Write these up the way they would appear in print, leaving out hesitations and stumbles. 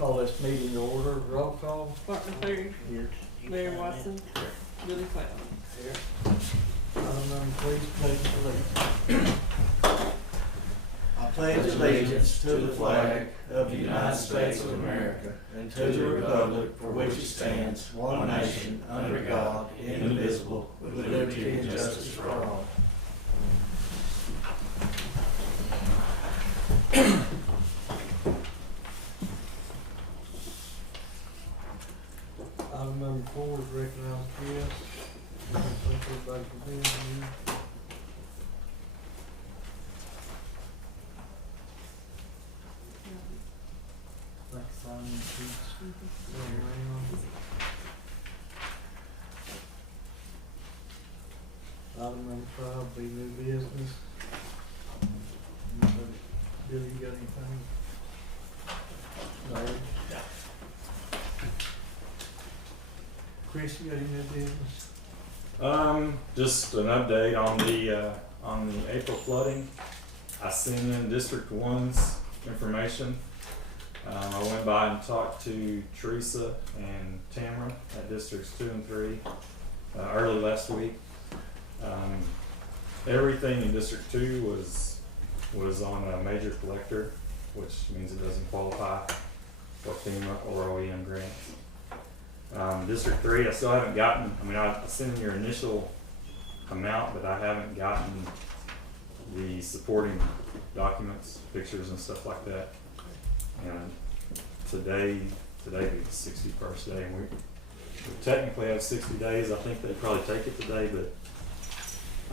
Call this meeting to order, roll call. Barton Ferry, Here. Larry Watson, Billy Cloud. Here. Item number, please, pledge allegiance. I pledge allegiance to the flag of the United States of America and to the republic for which it stands, one nation, under God, indivisible, with liberty and justice for all. Item number 4 is recognize Chris. Thank everybody for being here. Like signing sheets going around. Item number 5 will be new business. Billy, you got anything? No. Chris, you got any new business? Just an update on the April flooding. I sent in District 1's information. I went by and talked to Teresa and Tamara at Districts 2 and 3 early last week. Everything in District 2 was on a major collector, which means it doesn't qualify for FEMA or OEM grants. District 3, I still haven't gotten, I sent in your initial amount, but I haven't gotten the supporting documents, pictures and stuff like that. And today be the 61st day, and we technically have 60 days. I think they'd probably take it today, but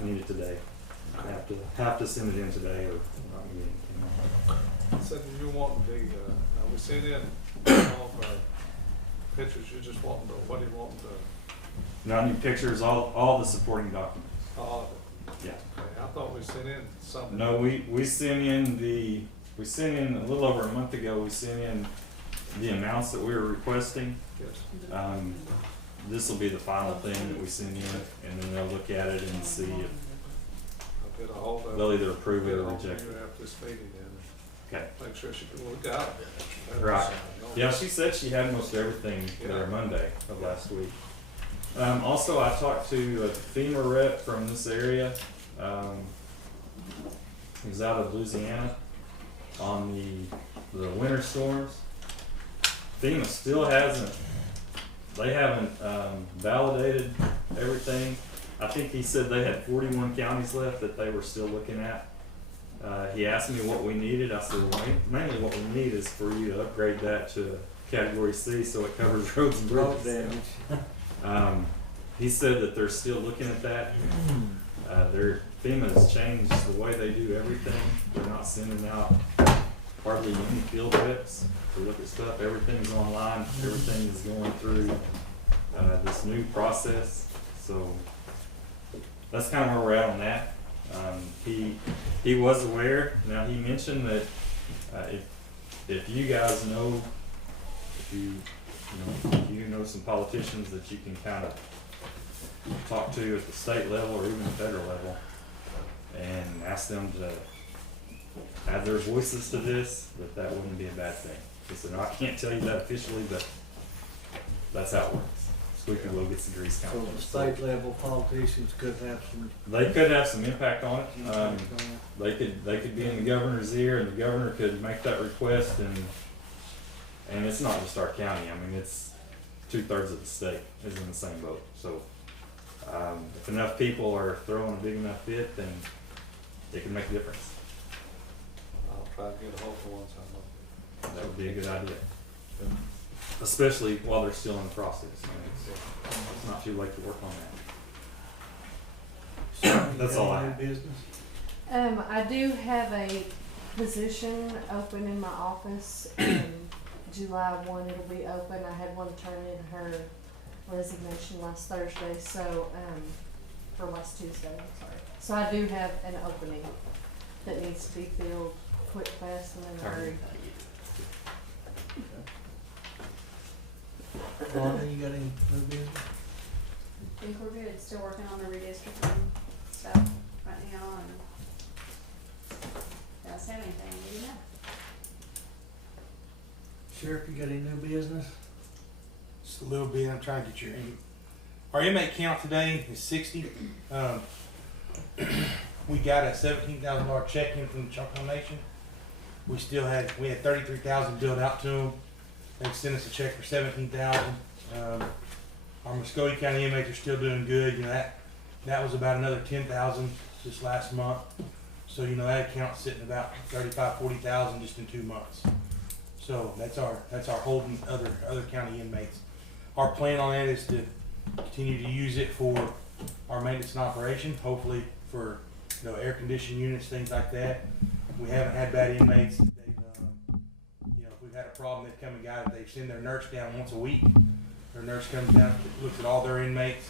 I need it today. I have to send it in today or not get it. So you want the, we sent in all of our pictures, you just want the, what do you want the? Now I need pictures, all the supporting documents. All of it? Yeah. Okay, I thought we sent in something. No, we sent in a little over a month ago, we sent in the amounts that we were requesting. Yes. This will be the final thing that we send in, and then they'll look at it and see if I'll get a hold of. they'll either approve it or Get a hold of reject you it. after this meeting and Okay. make sure she can look out. Right. Yeah, she said she had most everything there Monday of last week. Also, I talked to a FEMA rep from this area. He's out of Louisiana on the winter storms. FEMA still hasn't validated everything. I think he said they had 41 counties left that they were still looking at. He asked me what we needed. I said, well, mainly what we need is for you to upgrade that to Category C so it covers roads and Road bridges. damage. He said that they're still looking at that. FEMA has changed the way they do everything. They're not sending out hardly any field trips to look at stuff. Everything's online. Everything is going through this new process. So that's kind of where we're at on that. He was aware. Now he mentioned that if you guys know, if you know some politicians that you can kind of talk to at the state level or even the federal level, and ask them to add their voices to this, that wouldn't be a bad thing. He said, no, I can't tell you that officially, but that's how it works. Squeaky wheel gets the grease So count. the state level politicians could have some. They could have some impact on it. They could be in the governor's ear, and the governor could make that request, and it's not just our county. It's 2/3 of the state is in the same boat. So if enough people are throwing a big enough fit, then it can make a difference. I'll try to get a hold of one time. That would be a good idea, especially while they're still in the process. It's not too late to work on that. That's all I have. Business. I do have a position open in my office. July 1 it'll be open. I had one turn in her resignation last Thursday, so, or last Tuesday, I'm sorry. So I do have an opening that needs to be filled quick, fast, and in a hurry. Lonnie, you got any new business? I think we're good, still working on the redistricting stuff right now, and if you guys have anything, let me know. Sheriff, you got any new business? Just a little bit. I'm trying to get our inmate count today is 60. We got a $17,000 check in from the Choctaw Nation. We had 33,000 billed out to them. They sent us a check for 17,000. Our Muscogee County inmates are still doing good. You know, that was about another 10,000 this last month. So you know that account's sitting about 40,000 just in 2 months. So that's our holding other county inmates. Our plan on that is to continue to use it for our maintenance and operation, hopefully for air conditioning units, things like that. We haven't had bad inmates. They've, if we've had a problem, they've come and got it. They send their nurse down once a week. Their nurse comes down, looks at all their inmates.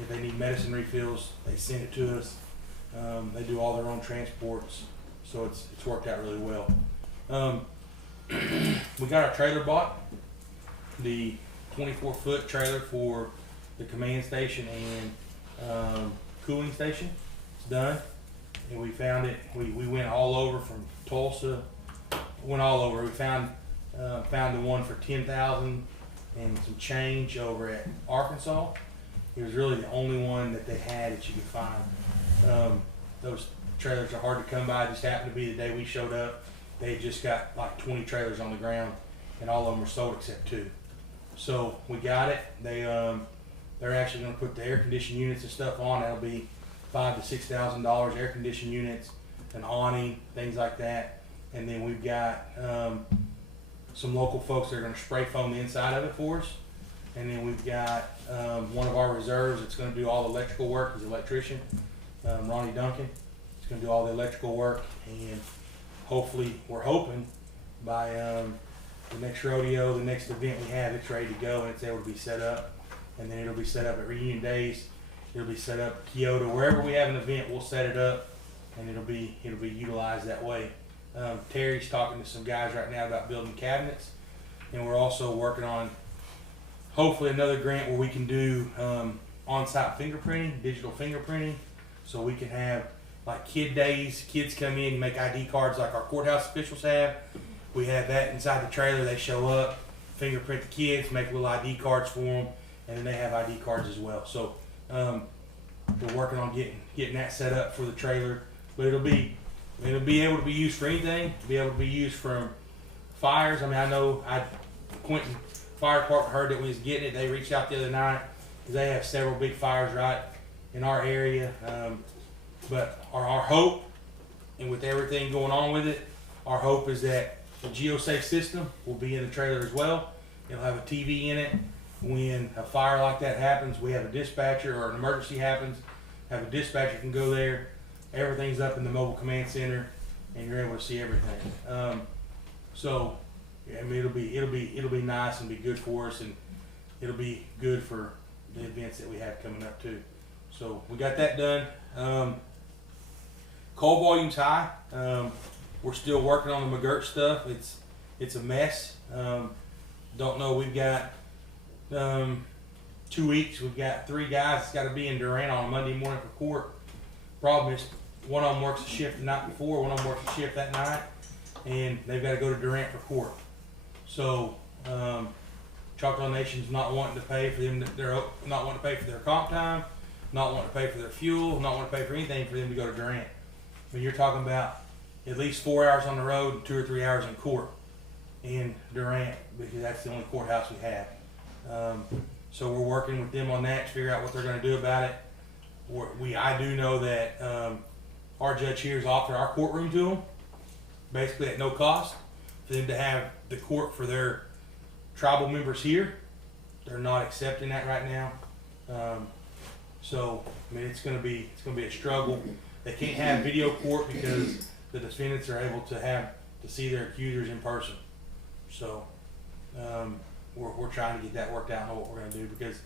If they need medicine refills, they send it to us. They do all their own transports, so it's worked out really well. We got our trailer bought, the 24-foot trailer for the command station and cooling station. It's done, and we found it. We went all over from Tulsa, went all over. We found the one for 10,000 and some change over at Arkansas. It was really the only one that they had that you could find. Those trailers are hard to come by. It just happened to be the day we showed up. They just got like 20 trailers on the ground, and all of them were sold except 2. So we got it. They're actually going to put the air conditioning units and stuff on. That'll be $5,000 to $6,000 air conditioning units, an awning, things like that. And then we've got some local folks that are going to spray foam the inside of it for us. And then we've got one of our reserves that's going to do all the electrical work. He's an electrician, Ronnie Duncan. He's going to do all the electrical work, and hopefully, we're hoping by the next rodeo, the next event we have, it's ready to go and it's able to be set up. And then it'll be set up at reunion days. It'll be set up at Kyoto, wherever we have an event, we'll set it up, and it'll be utilized that way. Terry's talking to some guys right now about building cabinets, and we're also working on hopefully another grant where we can do on-site fingerprinting, digital fingerprinting, so we can have like kid days. Kids come in, you make ID cards like our courthouse officials have. We have that inside the trailer. They show up, fingerprint the kids, make little ID cards for them, and then they have ID cards as well. So we're working on getting that set up for the trailer, but it'll be able to be used for anything. Be able to be used from fires. I mean, I know Quentin Fire Department heard that we was getting it. They reached out the other night because they have several big fires right in our area. But our hope, and with everything going on with it, our hope is that the GeoSafe system will be in the trailer as well. It'll have a TV in it. When a fire like that happens, we have a dispatcher, or an emergency happens, have a dispatcher can go there. Everything's up in the mobile command center, and you're able to see everything. So, yeah, I mean, it'll be nice and be good for us, and it'll be good for the events that we have coming up too. So we got that done. Call volume's high. We're still working on the McGirt stuff. It's a mess. Don't know. We've got 2 weeks. We've got 3 guys that's got to be in Durant on a Monday morning for court. Problem is, one of them works a shift the night before, one of them works a shift that night, and they've got to go to Durant for court. So Choctaw Nation's not wanting to pay for them. They're not wanting to pay for their comp time, not wanting to pay for their fuel, not wanting to pay for anything for them to go to Durant. I mean, you're talking about at least 4 hours on the road and 2 or 3 hours in court in Durant, because that's the only courthouse we have. So we're working with them on that to figure out what they're going to do about it. I do know that our judge here has offered our courtroom to them, basically at no cost, for them to have the court for their tribal members here. They're not accepting that right now. So I mean, it's going to be a struggle. They can't have video court because the defendants are able to see their accusers in person. So we're trying to get that worked out and know what we're going to do, because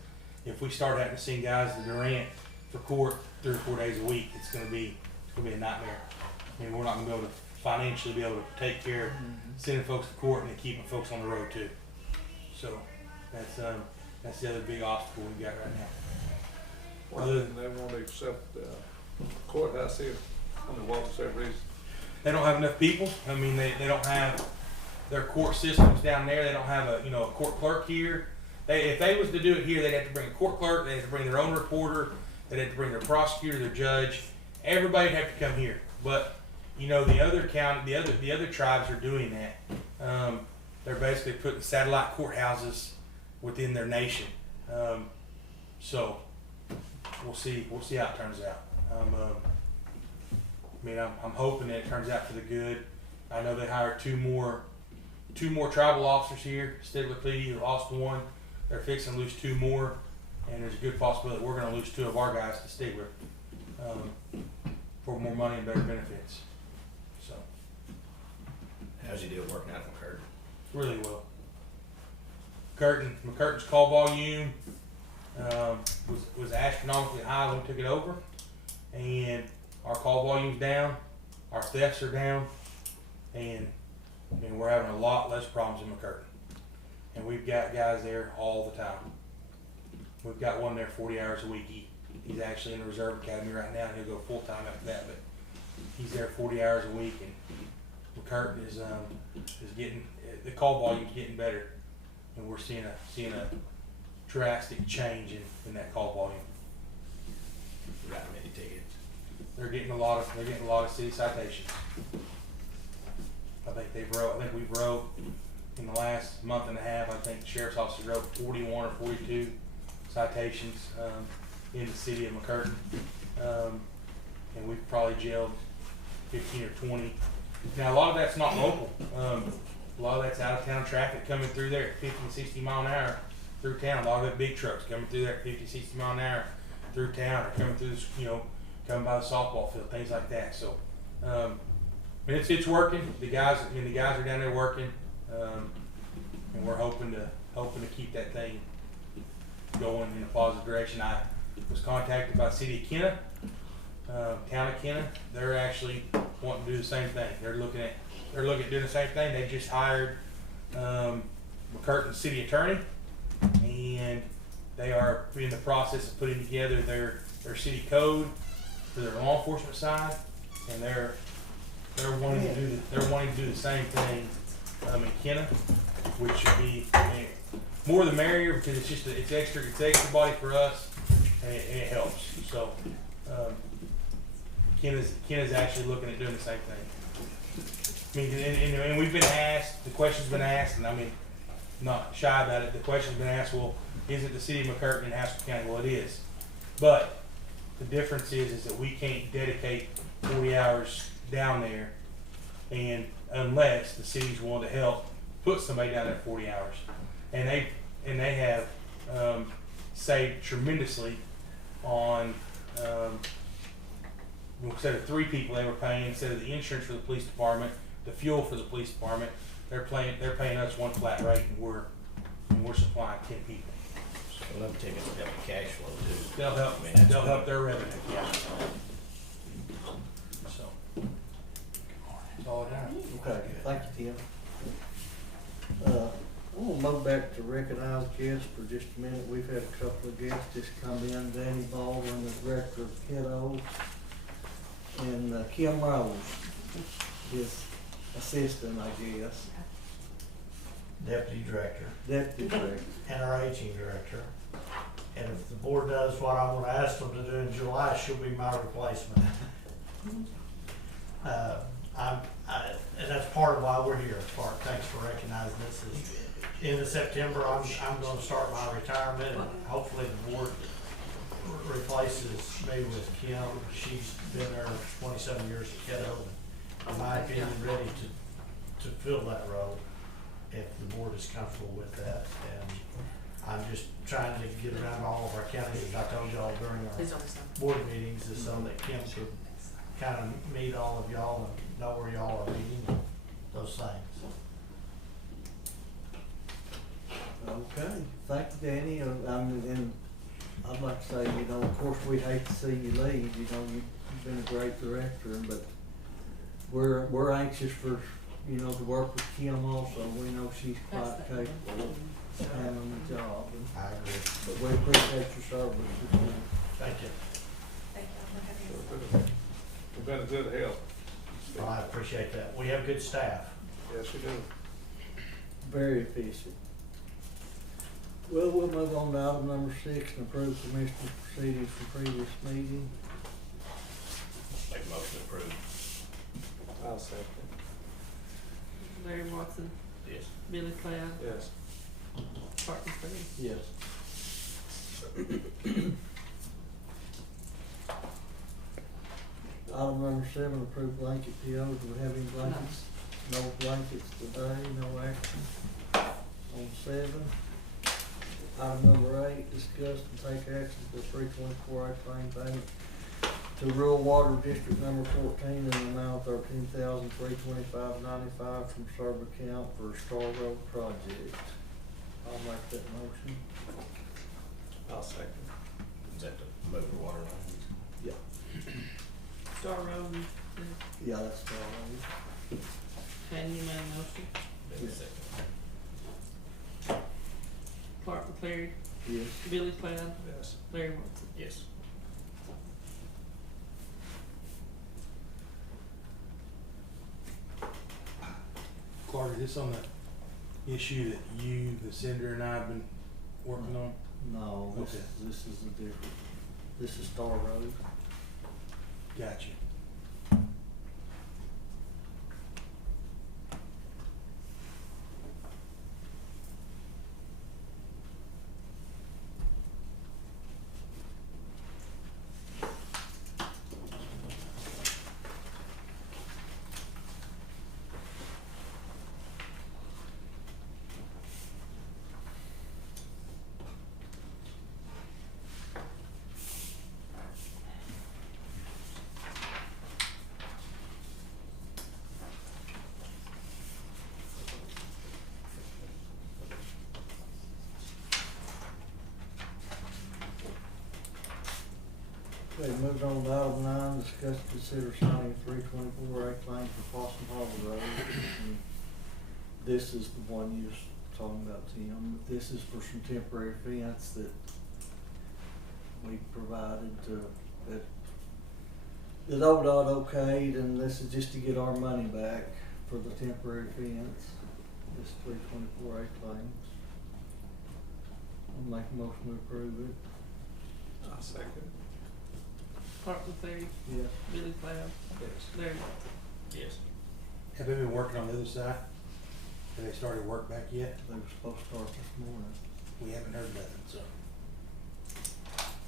if we start having to send guys to Durant for court 3 or 4 days a week, it's going to be a nightmare. I mean, we're not going to be able to financially be able to take care of sending folks to court and then keeping folks on the road too. So that's the other big obstacle we've got right now. Why didn't they want to accept courthouse here? I mean, what was that reason? They don't have enough people. I mean, they don't have their court systems down there. They don't have a a court clerk here. If they was to do it here, they'd have to bring a court clerk. They'd have to bring their own reporter. They'd have to bring their prosecutor, their judge. Everybody'd have to come here. But the other county, the other tribes are doing that. They're basically putting satellite courthouses within their nation. So we'll see how it turns out. I'm hoping that it turns out for the good. I know they hired two more tribal officers here. Stigler Cleety lost one. They're fixing to lose two more, and there's a good possibility we're going to lose two of our guys to Stigler for more money and better benefits. So How's your deal working out in Curtin? really well. McCurtain's call volume was astronomically high when we took it over, and our call volume's down, our thefts are down, and we're having a lot less problems in McCurtain. And we've got guys there all the time. We've got one there 40 hours a week. He's actually in the reserve academy right now, and he'll go full time after that. But he's there 40 hours a week, and McCurtain is getting, the call volume's getting better, and we're seeing a drastic change in that call volume. Got many tickets? They're getting a lot of city citations. I think we've wrote in the last month and a half. I think the sheriff's office wrote 41 or 42 citations in the city of McCurtain, and we've probably jailed 15 or 20. Now a lot of that's not local. A lot of that's out of town traffic coming through there at 50 and 60 mile an hour through town. A lot of that big trucks coming through there at 50, 60 mile an hour through town, or coming through this, coming by the softball field, things like that. So, it's working. The guys are down there working, and we're hoping to keep that thing going in a positive direction. I was contacted by the city of Kenna, town of Kenna. They're actually wanting to do the same thing. They're looking at doing the same thing. They just hired McCurtain city attorney, and they are in the process of putting together their city code for their law enforcement side, and they're wanting to do the same thing in Kenna, which should be more the merrier, because it's extra body for us, and it helps. So Kenna's actually looking at doing the same thing. And we've been asked, the question's been asked, and not shy about it. The question's been asked, well, isn't the city of McCurtain in Haskell County? Well, it is, but the difference is that we can't dedicate 40 hours down there, and unless the city's willing to help put somebody down there 40 hours, and they have saved tremendously on instead of 3 people they were paying, instead of the insurance for the police department, the fuel for the police department, they're paying us one flat rate, and we're supplying 10 people. Well, them tickets will help the cash flow too. They'll help their revenue. Yeah. So that's all I have. Okay, thank you, Tim. We'll move back to recognize guests for just a minute. We've had a couple of guests just come in. Danny Baldwin, the director of kiddos, and Kim Rose, his assistant, I guess. Deputy director Deputy director. and our aging director. And if the board does what I'm gonna ask them to do in July, she'll be my replacement. And that's part of why we're here, Clark. Thanks for recognizing this. End of September, I'm gonna start my retirement, and hopefully the board replaces me with Kim. She's been there 27 years at Kiddo, and in my opinion, ready to fill that role if the board is comfortable with that. And I'm just trying to get around all of our counties, as I told y'all during our board meetings, is so that Kim could kind of meet all of y'all and know where y'all are meeting and those things. Okay, thank you, Danny. And I'd like to say, of course, we'd hate to see you leave. You've been a great director, but we're anxious for, to work with Kim also. We know she's quite capable of handling the job. I agree. But we appreciate your service. Thank you. Thank you for having us. We've been a good help. Well, I appreciate that. We have good staff. Yes, we do. very efficient. Well, we'll move on to item number 6 and approve commissioner's proceedings from previous meeting. Make a motion to approve. I'll second. Larry Watson, Yes. Billy Cloud, Yes. Barton Fee. Yes. Item number 7, approve blanket POs. Do we have any blankets? No blankets today, no action on 7. Item number 8, discuss and take action for 324 claim payment to Rural Water District number 14 in the amount of $13,325.95 from serve account for a Star Road project. I'll make that motion. I'll second. Is that to move the water lines? Yeah. Star Road, Yeah, that's Star Road. Fannie made a motion, Billy Yes. second. Clark McCleary, Yes. Billy Cloud, Yes. Larry Watson. Yes. Clark, is this on the issue that you, the sender, and I have been working on? No, Okay. this is a different, this is Star Road. Gotcha. Okay, moved on to item 9, discuss and consider signing 324A claim for Boston Harbor Road. And this is the one you was talking about, Tim. This is for some temporary fence that we provided to, that ODOT okayed, and this is just to get our money back for the temporary fence. This 324A claims. I'll make a motion to approve it. I'll second. Clark McCleary, Yes. Billy Cloud, Yes. Larry Watson. Yes. Have they been working on the other side? Have they started work back yet? They were supposed to start this morning. We haven't heard nothing, so.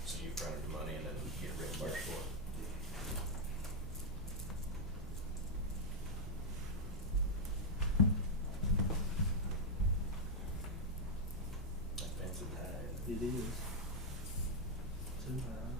So you fronted the money and then get reimbursed for it? That fence is high. It is. Too high.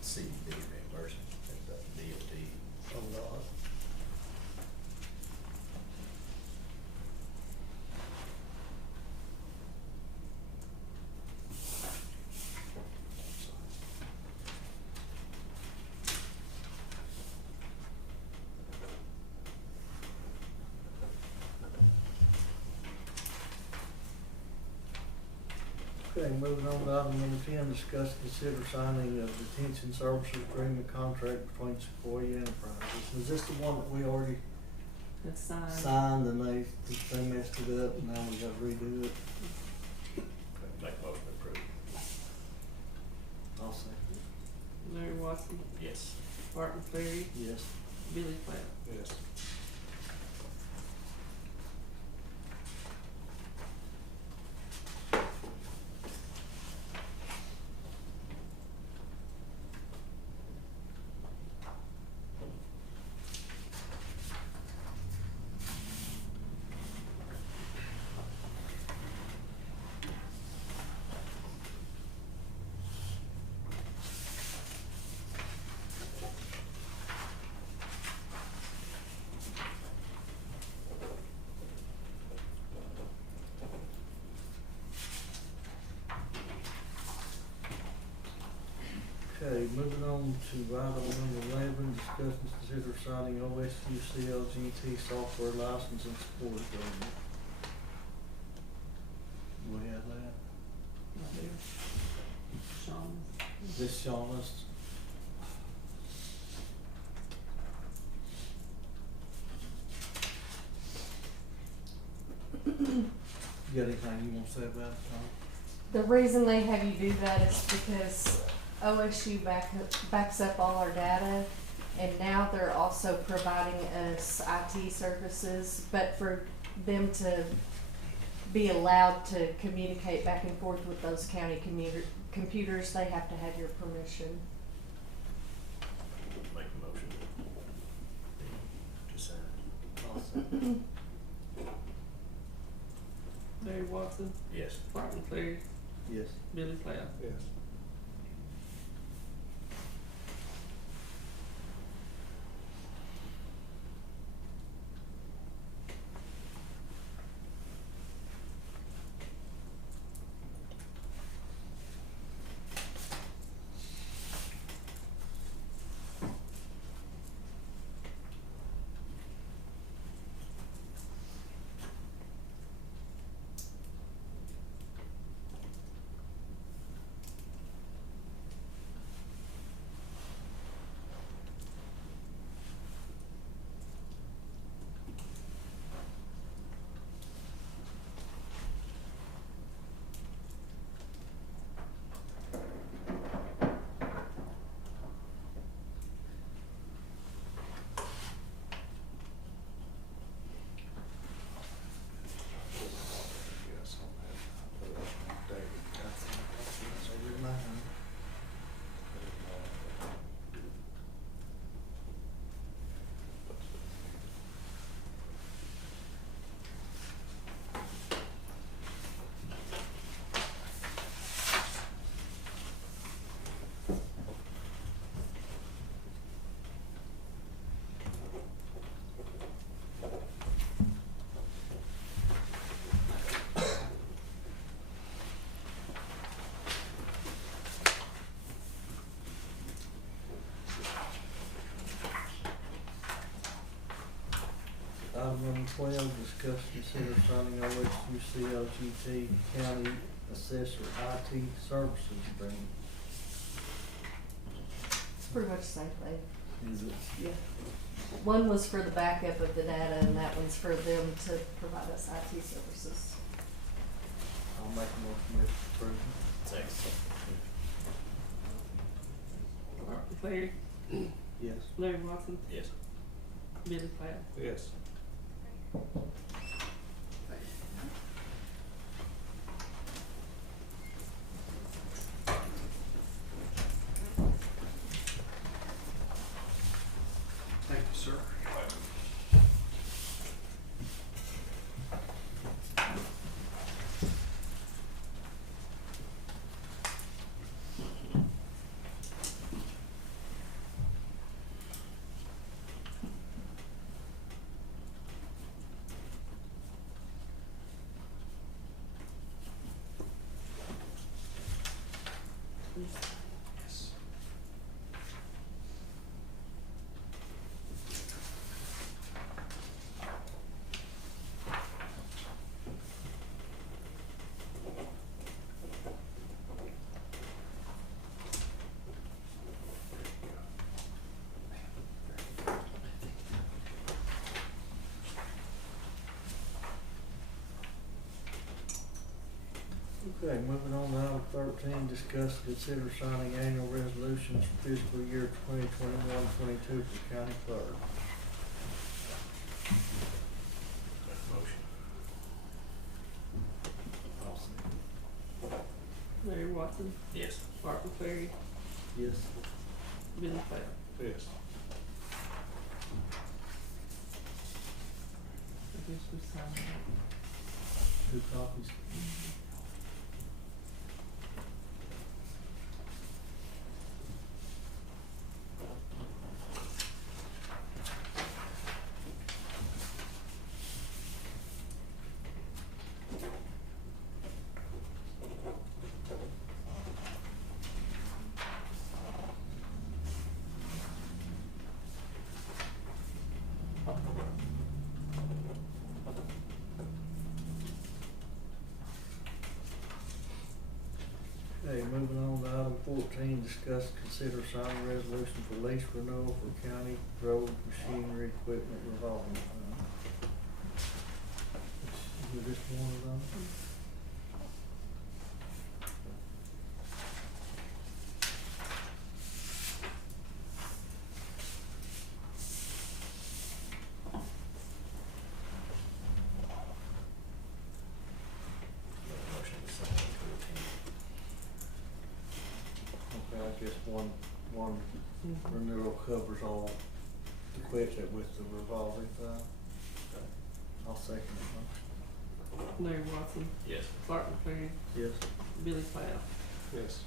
CD reimbursement at the DOT. A lot. Okay, moving on to item number 10, discuss, consider signing of detention services agreement contract between Sequoia Enterprises. Is this the one that we already That's signed. signed and they messed it up and now we gotta redo it? Make a motion to approve. I'll second it. Larry Watson, Yes. Barton McCleary, Yes. Billy Cloud. Yes. Okay, moving on to item number 11, discuss and consider signing OSU CLGT software license and support agreement. We have that. I do. Sean. This Shauna's. You got anything you want to say about it, Shauna? The reason they have you do that is because OSU backs up all our data, and now they're also providing us IT services, but for them to be allowed to communicate back and forth with those county computers, they have to have your permission. Make a motion. To sign. Awesome. Larry Watson, Yes. Martin Cleary, Yes. Billy Cloud. Yes. Yes, on that. David. So you're mine. Item number 12, discuss, consider signing OSU CLGT County Assessor IT Services Agreement. It's pretty much the same thing. Is it? Yeah. One was for the backup of the data, and that one's for them to provide us IT services. I'll make a motion with approval. Thanks. Martin Cleary, Yes. Larry Watson, Yes. Billy Cloud. Yes. Thank you, sir. Yes. Okay, moving on to item 13, discuss, consider signing annual resolutions for fiscal year 2021-22 for county clerk. Make a motion. Awesome. Larry Watson, Yes. Martin Cleary, Yes. Billy Cloud. Yes. I guess we signed that. 2 copies. moving on to item 14, discuss, consider signing resolution for lease renewal for county road machinery equipment revolving fund. You just one of them? Motion to sign 14. Okay, I guess one renewal covers all equipment with the revolving fund. Okay. I'll second it. Larry Watson, Yes. Bart McFerrin, Yes. Billy Cloud. Yes.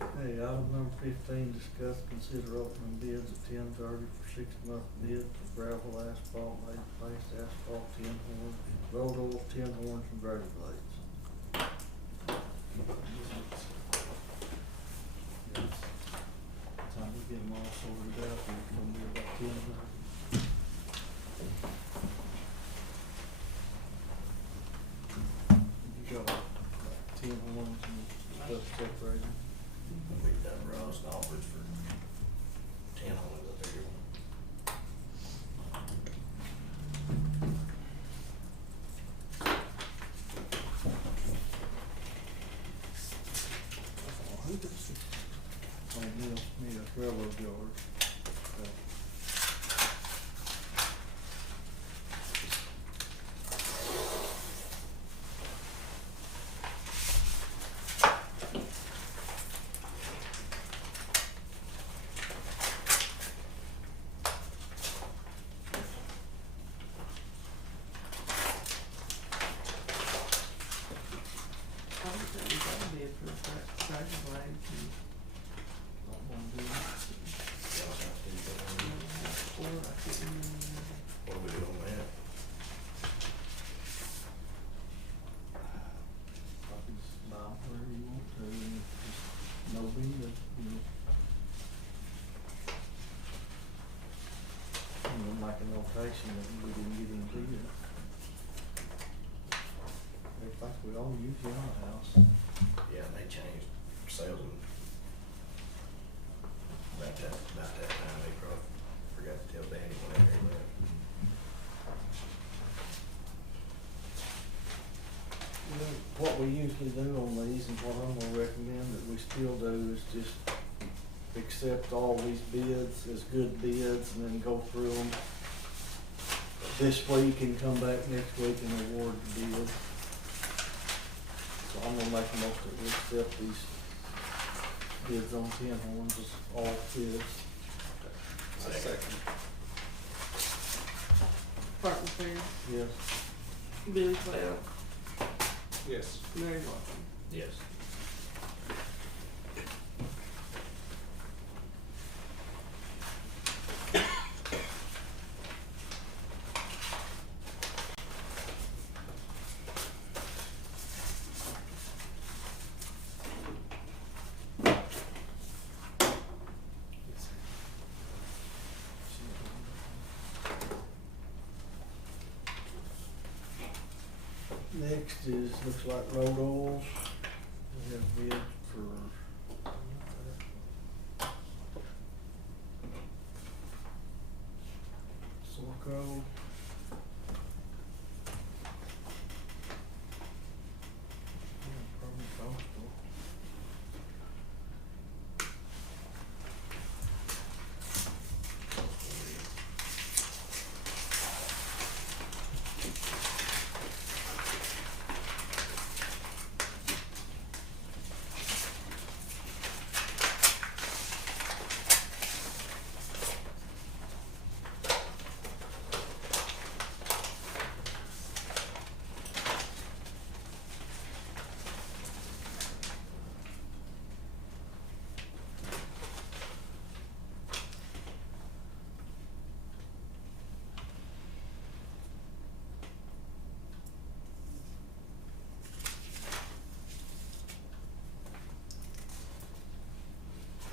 Okay, item number 15, discuss, consider opening bids at 10:30 for 6-month bid for gravel, asphalt, laid place, asphalt, tin horns, road oil, tin horns, and grader blades. Time to get them all sorted out, and it's gonna be about 10:30. You got like tin horns and stuff separated. We've done Ross and offers for 10 homes up there. Who does this? Oh, need a railroad yard. Okay. I was saying that would be a perfect charger blades and, Don't wanna do that. or I couldn't remember. What do we do on that? I can just buy them wherever you want to, and just no bid, you know. I'm gonna make a notation that we didn't get into it. I think we all use the house. Yeah, and they changed salesmen. About that time, they probably forgot to tell Danny whenever he left. What we usually do on these, and what I'm gonna recommend that we still do, is just accept all these bids as good bids and then go through them this week and come back next week and award the bid. So I'm gonna make a motion that we accept these bids on tin horns as all bids. Second. Bart McFerrin, Yes. Billy Cloud, Yes. Larry Watson. Yes. Next is, looks like road oils. We have bid for Sorco. Probably Coastal.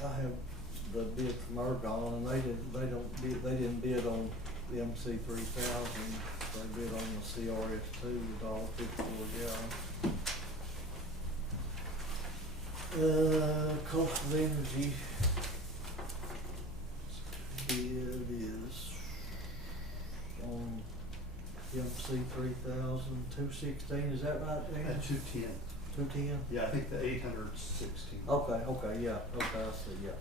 I have the bid from Ergon, and they didn't bid on the MC 3000, they bid on the CRS 2, $1.54 a gallon. Coastal Energy bid is on MC 3000, 216, is that right, Dan? 210. 210? Yeah, I think the 816. Okay, yeah, okay, I see, yeah.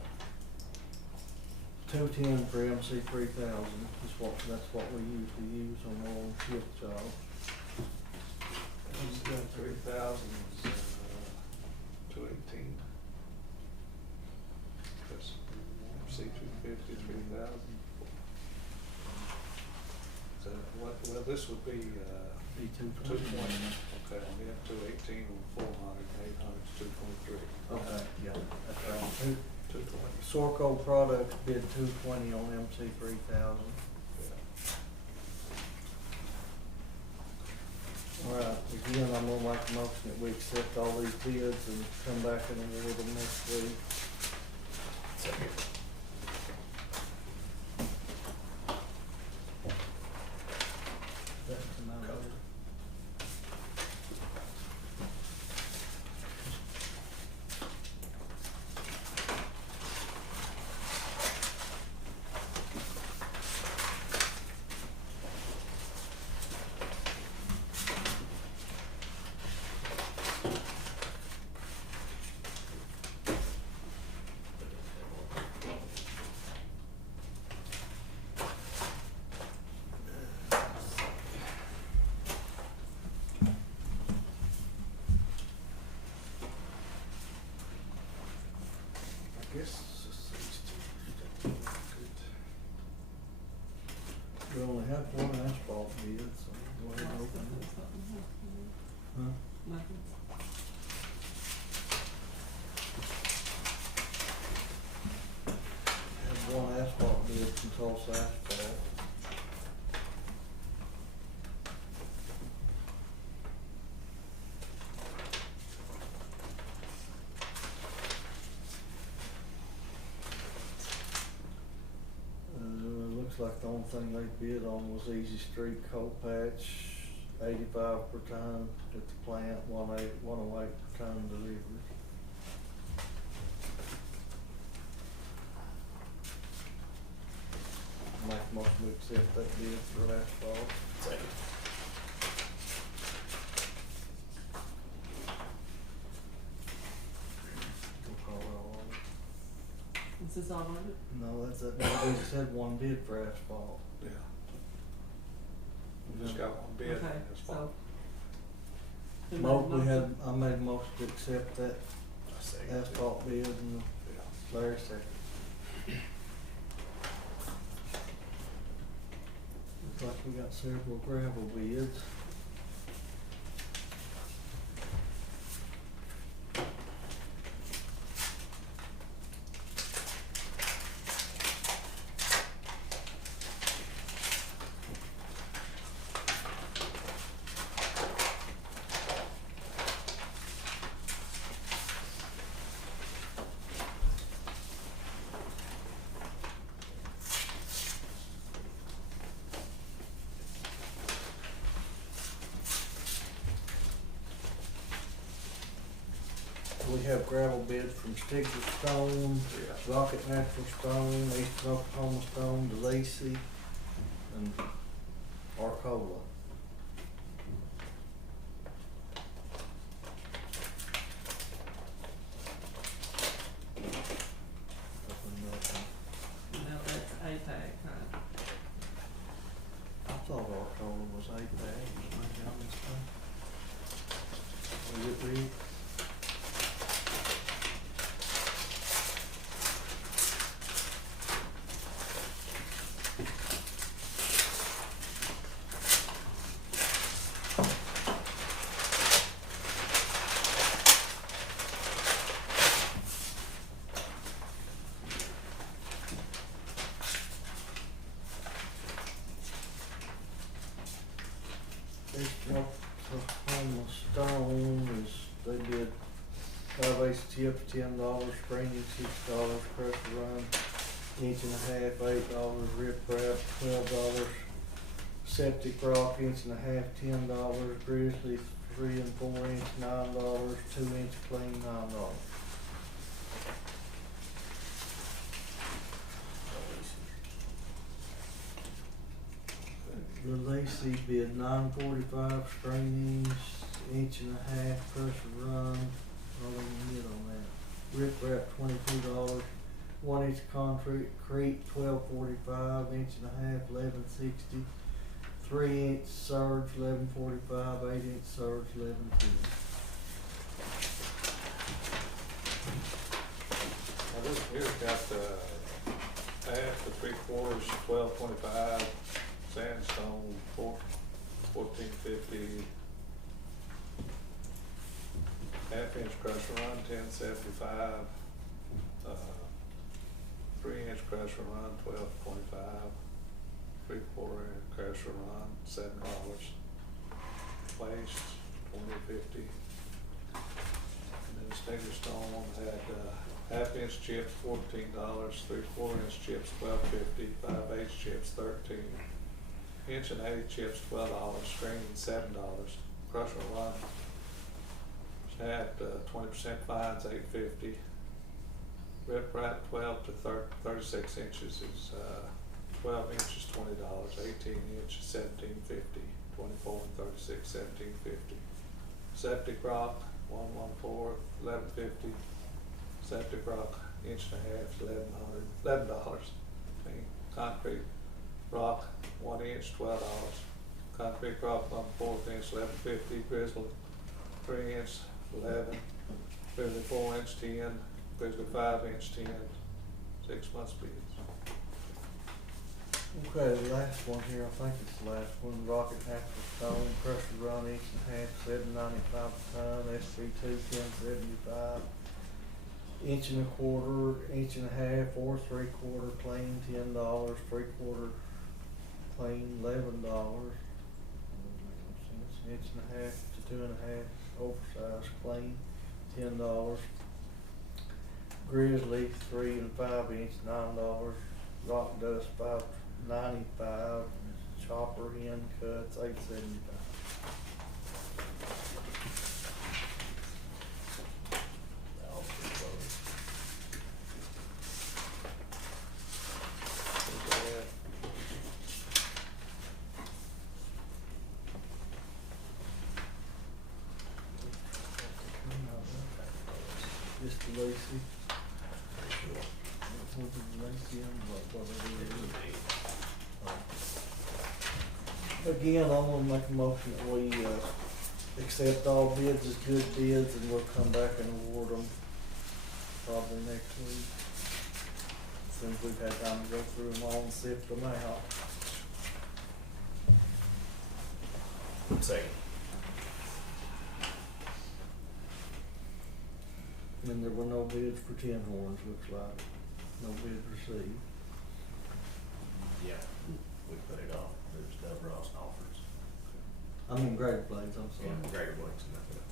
210 for MC 3000 is that's what we usually use on our own shift job. MC 3000 is, 218. That's MC 250, 3000. So, well, this would be, Be 220. 220. Okay, and then 218 on 400, 800 is 223. Okay, yeah, that's right. 220. Sorco Products bid 220 on MC 3000. All right, again, I'm gonna make a motion that we accept all these bids and come back and award them next week. That's the amount of it. I guess it's these two. We only have one asphalt bid, so go ahead and open it. Huh? Nothing. Have one asphalt bid from Tulsa Asphalt. Looks like the only thing they bid on was Easy Street coat patch, 85 per ton at the plant, 108 per ton delivered. Make a motion to accept that bid for asphalt. Second. We'll call it all. Is this all of it? No, that's it. We just had one bid for asphalt. Yeah. We just got one bid. Okay, That's so. fine. who made the motion? I made a motion to accept that I second. asphalt bid and Yeah. Larry second. Looks like we got several gravel bids. have gravel bids from Stigler Stone, Yeah. Rocket Natural Stone, Eastern Oklahoma Stone, DeLacy, and Arcola. Now that's APAC, right? I thought Arcola was APAC, maybe I mistaken. Was it Reed? Eastern Oklahoma Stone is, they did 5/8 chips, $10, screening $6, pressure run, inch and a half, $8, rip wrap, $12, septic rock, inch and a half, $10, grizzly 3 and 4 inch, $9, 2 inch clean, $9. The Lacey bid 945 screenings, inch and a half pressure run, all they can get on that. Rip wrap $22, 1 inch concrete, crete $12.45, inch and a half $11.60, 3 inch surge $11.45, 8 inch surge $11.10. Now this here's got half to 3/4, $12.25, sandstone, $14.50, half-inch crusher run, $10.75, 3 inch crusher run, $12.25, 3/4 inch crusher run, $7, waste, $20.50. And then Stigler Stone had half-inch chips, $14, 3/4 inch chips, $12.50, 5/8 chips, $13, inch and 1/8 chips, $12, screening $7, crusher run had 20% fines, $8.50. Rip wrap 12 to 36 inches is 12 inches, $20, 18 inches, $17.50, 24 and 36, $17.50. Septic rock 1/4, $11.50. Septic rock inch and a half, $11. Concrete rock 1 inch, $12. Concrete rock 1/4 inch, $11.50. Grizzly 3 inch, $11. Grizzly 4 inch, $10. Grizzly 5 inch, $10. 6 months bids. Okay, the last one here, I think it's the last one, Rocket Natural Stone, pressure run inch and a half, $7.95 a ton, SB2 $10.75, inch and a quarter, inch and a half, or 3/4 clean, $10, 3/4 clean, $11. Inch and a half to 2.5, oversized clean, $10. Grizzly 3 and 5 inch, $9. Rock dust $5.95. Chopper end cuts $8.75. Just the Lacey. What did Lacey and what it is? Again, I'm gonna make a motion that we, accept all bids as good bids, and we'll come back and award them probably next week. Since we've had time to go through them all and sift them out. Second. And there were no bids for Tin Horns, looks like. No bid received. Yeah, we put it off. There's Dub Ross offers. I mean, Greater Plains, I'm sorry. Yeah, Greater Plains, nothing.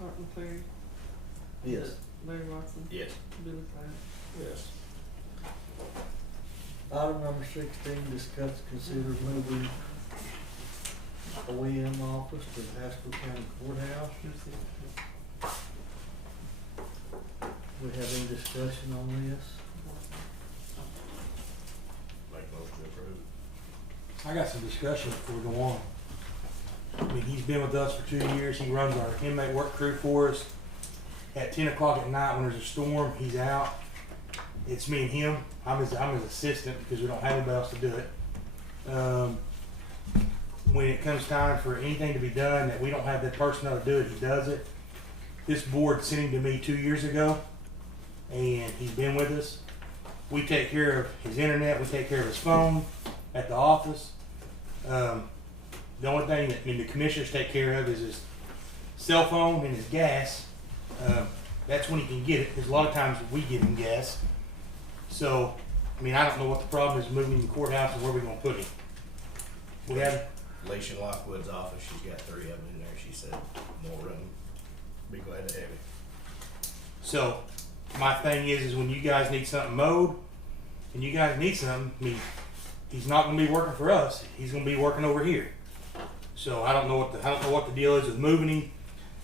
Martin Cleary, Yes. Larry Watson, Yes. Billy Pratt. Yes. Item number 16, discuss, consider moving OEM office to the Haskell County Courthouse. we have any discussion on this? Make motion to approve. I got some discussion before we go on. I mean, he's been with us for 2 years. He runs our inmate work crew for us. At 10 o'clock at night when there's a storm, he's out. It's me and him. I'm his assistant because we don't have anybody else to do it. When it comes time for anything to be done that we don't have that personnel to do it, he does it. This board sent him to me 2 years ago, and he's been with us. We take care of his internet, we take care of his phone at the office. The only thing that the commissioners take care of is his cell phone and his gas. That's when he can get it, because a lot of times we give him gas. So, I mean, I don't know what the problem is moving the courthouse and where we're gonna put him. We have, Leisha Lockwood's office, she's got 3 of them in there, she said, more room. Be glad to have it. so, my thing is when you guys need something mowed, and you guys need something, I mean, he's not gonna be working for us, he's gonna be working over here. So I don't know what the deal is with moving him.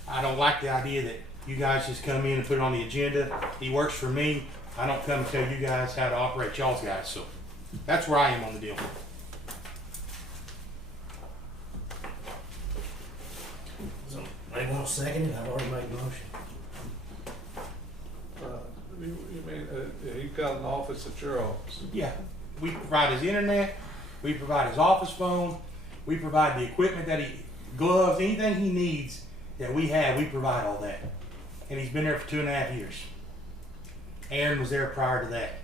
I don't like the idea that you guys just come in and put it on the agenda. He works for me. I don't come and tell you guys how to operate y'all's guys. So that's where I am on the deal. So, they want a second it, I've already made a motion. You mean, he got an office at your office? Yeah, we provide his internet. We provide his office phone. We provide the equipment that gloves, anything he needs that we have, we provide all that. And he's been there for 2.5 years. Aaron was there prior to that.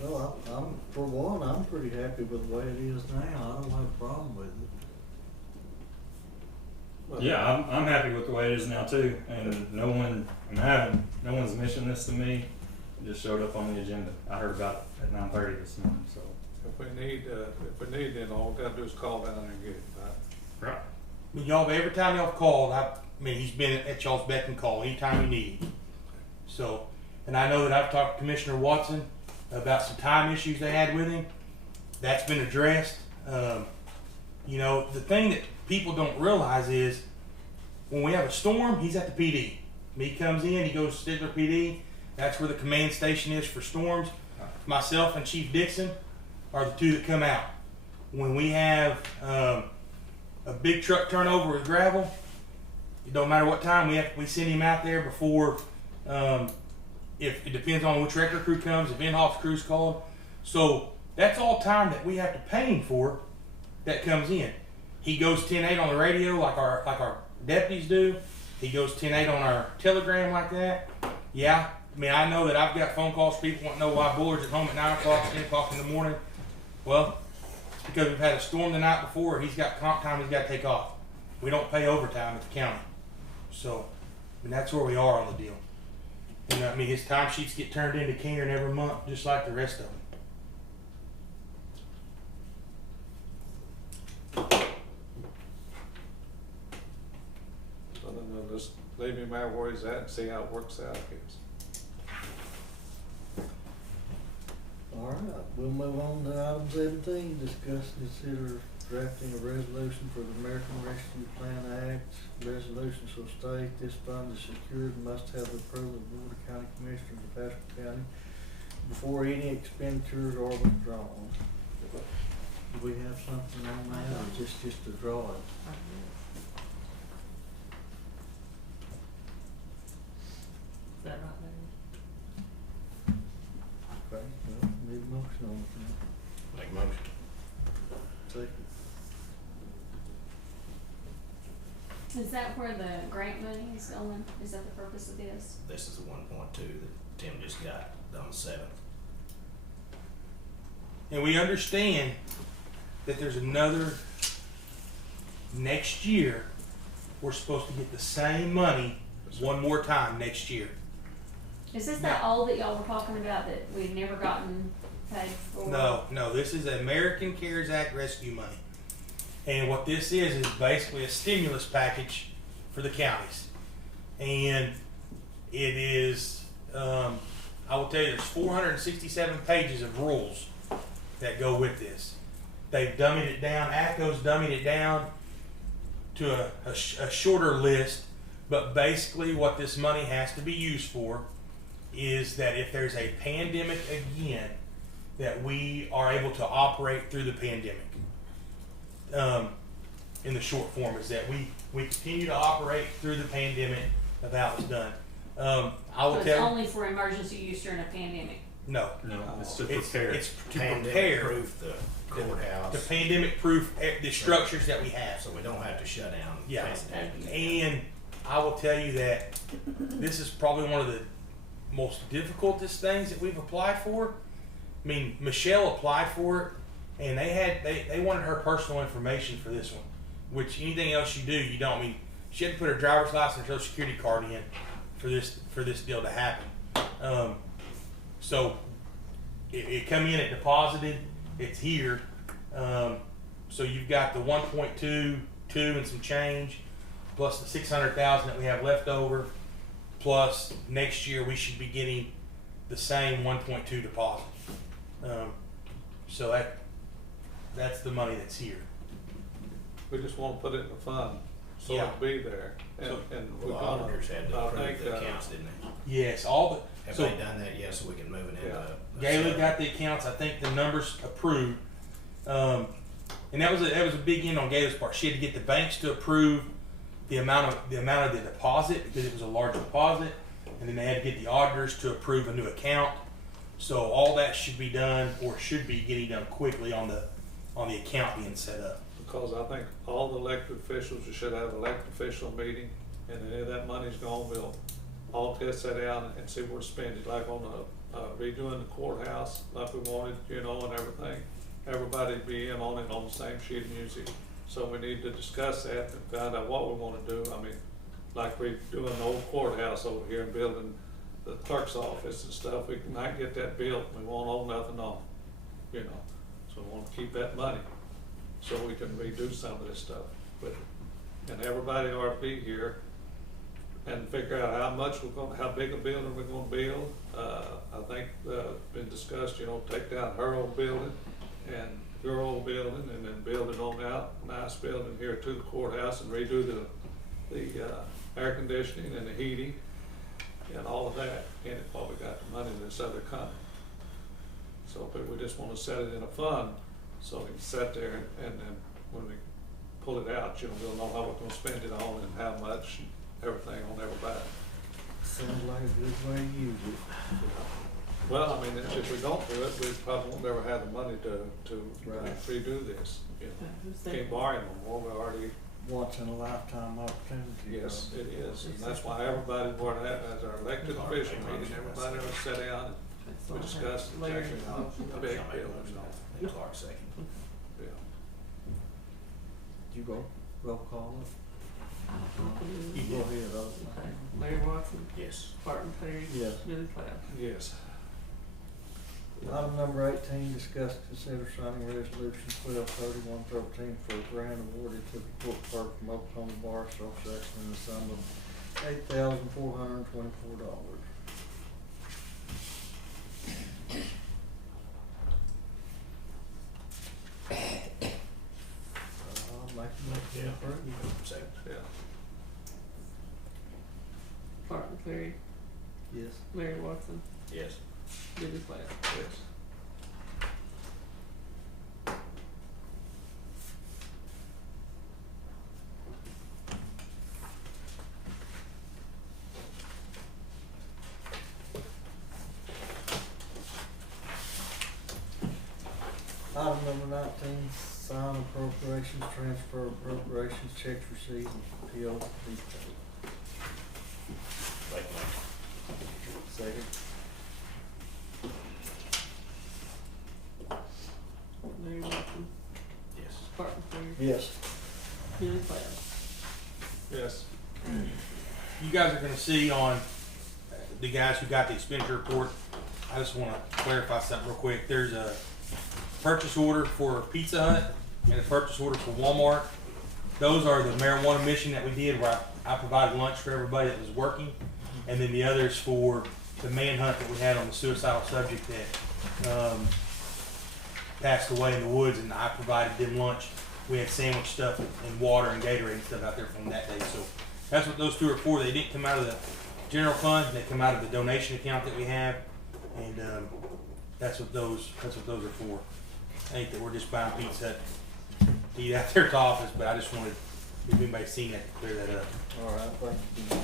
Well, for one, I'm pretty happy with the way it is now. I don't have a problem with it. Yeah, I'm happy with the way it is now too, and no one's mentioned this to me. It just showed up on the agenda. I heard about it at 9:30 this morning, so. If we need, then all we gotta do is call down there and get it, right? Right. I mean, y'all, every time y'all called, I mean, he's been at y'all's beck and call anytime you need him. So, and I know that I've talked to Commissioner Watson about some time issues they had with him. That's been addressed. You know, the thing that people don't realize is when we have a storm, he's at the PD. He comes in, he goes to Stigler PD. That's where the command station is for storms. Myself and Chief Dixon are the two that come out. When we have a big truck turnover with gravel, it don't matter what time we send him out there before. If it depends on which wrecker crew comes, if in-house crew's called. So that's all time that we have to pay him for that comes in. He goes 10-8 on the radio like our deputies do. He goes 10-8 on our telegram like that. Yeah, I mean, I know that I've got phone calls, people want to know why Bullard's at home at 9 o'clock, 10 o'clock in the morning. Well, it's because we've had a storm the night before. He's got comp time he's got to take off. We don't pay overtime at the county. So, I mean, that's where we are on the deal. And I mean, his timesheets get turned into Karen every month, just like the rest of them. So then we'll just leave him out where he's at and see how it works out, I guess. All right, we'll move on to item 17, discuss and consider drafting a resolution for the American Rescue Plan Act. Resolution shall state this fund is secured and must have the approval of the Board of County Commissioners of Haskell County before any expenditures are withdrawn. Do we have something on that, or just to draw it? Is that right there? Okay, well, need a motion on it now. Make a motion. Second. Is that where the grant money is going? Is that the purpose of this? This is the 1.2 that Tim just got on the 7th. And we understand that there's another next year. We're supposed to get the same money one more time next year. Is this that all that y'all were talking about that we've never gotten paid for? No, this is American CARES Act rescue money. And what this is basically a stimulus package for the counties. And it is, I will tell you, there's 467 pages of rules that go with this. They've dummied it down, ACO's dummied it down to a shorter list But basically what this money has to be used for is that if there's a pandemic again, that we are able to operate through the pandemic. In the short form is that we continue to operate through the pandemic of how it's done. I will So it's tell you, only for emergency use during a pandemic. no, No, it's to it's prepare. to Pandemic prepare proof the courthouse. the pandemic proof the structures that we have. So we don't have to shut down. Yeah. in case it happens. And I will tell you that this is probably one of the most difficultest things that we've applied for. I mean, Michelle applied for it, and they wanted her personal information for this one, which anything else you do, you don't. I mean, she had to put her driver's license and social security card in for this deal to happen. So it come in, it deposited, it's here. So you've got the 1.22 and some change, plus the 600,000 that we have left over, plus next year we should be getting the same 1.2 deposit. So that's the money that's here. We just wanna put it in the fund, so Yeah. it'll be there, and we're Well, the gonna, auditors had to I approve think, the accounts, didn't they? Yes, all the Have so they done that yet, so we can move it into? Yeah. Gayla got the accounts. I think the numbers approved, and that was a big end on Gayla's part. She had to get the banks to approve the amount of the deposit because it was a large deposit, and then they had to get the auditors to approve a new account. So all that should be done, or should be getting done quickly on the account being set up. because I think all the elected officials, you should have an elected official meeting, and any of that money's gone, we'll all test that out and see where to spend it, like on the, redoing the courthouse, like we wanted, and everything. Everybody be in on it on the same sheet of music, so we need to discuss that and find out what we wanna do. I mean, like we doing the old courthouse over here and building the clerk's office and stuff, we might get that built, we won't owe nothing on, so we wanna keep that money, so we can redo some of this stuff. But, and everybody ought to be here and figure out how big a building we're gonna build. I think, been discussed, take down her old building and your old building, and then build it on out, nice building here to the courthouse, and redo the air conditioning and the heating and all of that in it while we got the money in this other company. So, but we just wanna set it in a fund, so we can sit there and then when we pull it out, we'll know how we're gonna spend it on and how much, and everything on everybody. Sounds like a good way to use it. Well, I mean, if we don't do it, we probably won't ever have the money to Right. redo this, Who's that? Can't borrow no more, we already, Once in a lifetime opportunity. yes, it is, and that's why everybody, as our elected official meeting, everybody will sit down That's and we all discuss right. Larry, checking oh, on a big Somebody bill, moves off, and Clark second. yeah. You go, roll call it. You Go ahead, Otis. Larry Watson, Yes. Barton Perry. Yes. Billy Cloud. Yes. Item number 18, discuss, consider signing resolution 123113 for a grant awarded to the court clerk from Oklahoma Bar Association in the sum of $8,424. I'll make a motion to approve. Second. Yeah. Barton Perry, Yes. Larry Watson, Yes. Billy Cloud. Yes. Item number 19, sign appropriations, transfer appropriations, checks received, and PO to be paid. Make a motion. Second. Larry Watson, Yes. Barton Perry, Yes. Billy Cloud. Yes. You guys are going to see on the guys who got the expenditure report. I just want to clarify something real quick. There's a purchase order for Pizza Hut and a purchase order for Walmart. Those are the marijuana mission that we did where I provided lunch for everybody that was working. And then the others for the manhunt that we had on the suicidal subject that passed away in the woods, and I provided them lunch. We had sandwich stuff and water and Gatorade and stuff out there from that day. So That's what those two are for. They didn't come out of the general fund. They come out of the donation account that we have, and that's what those are for. I think that we're just buying pizza to eat out there at the office, but I just wanted, if anybody's seen that, to clear that up. All right, thank you.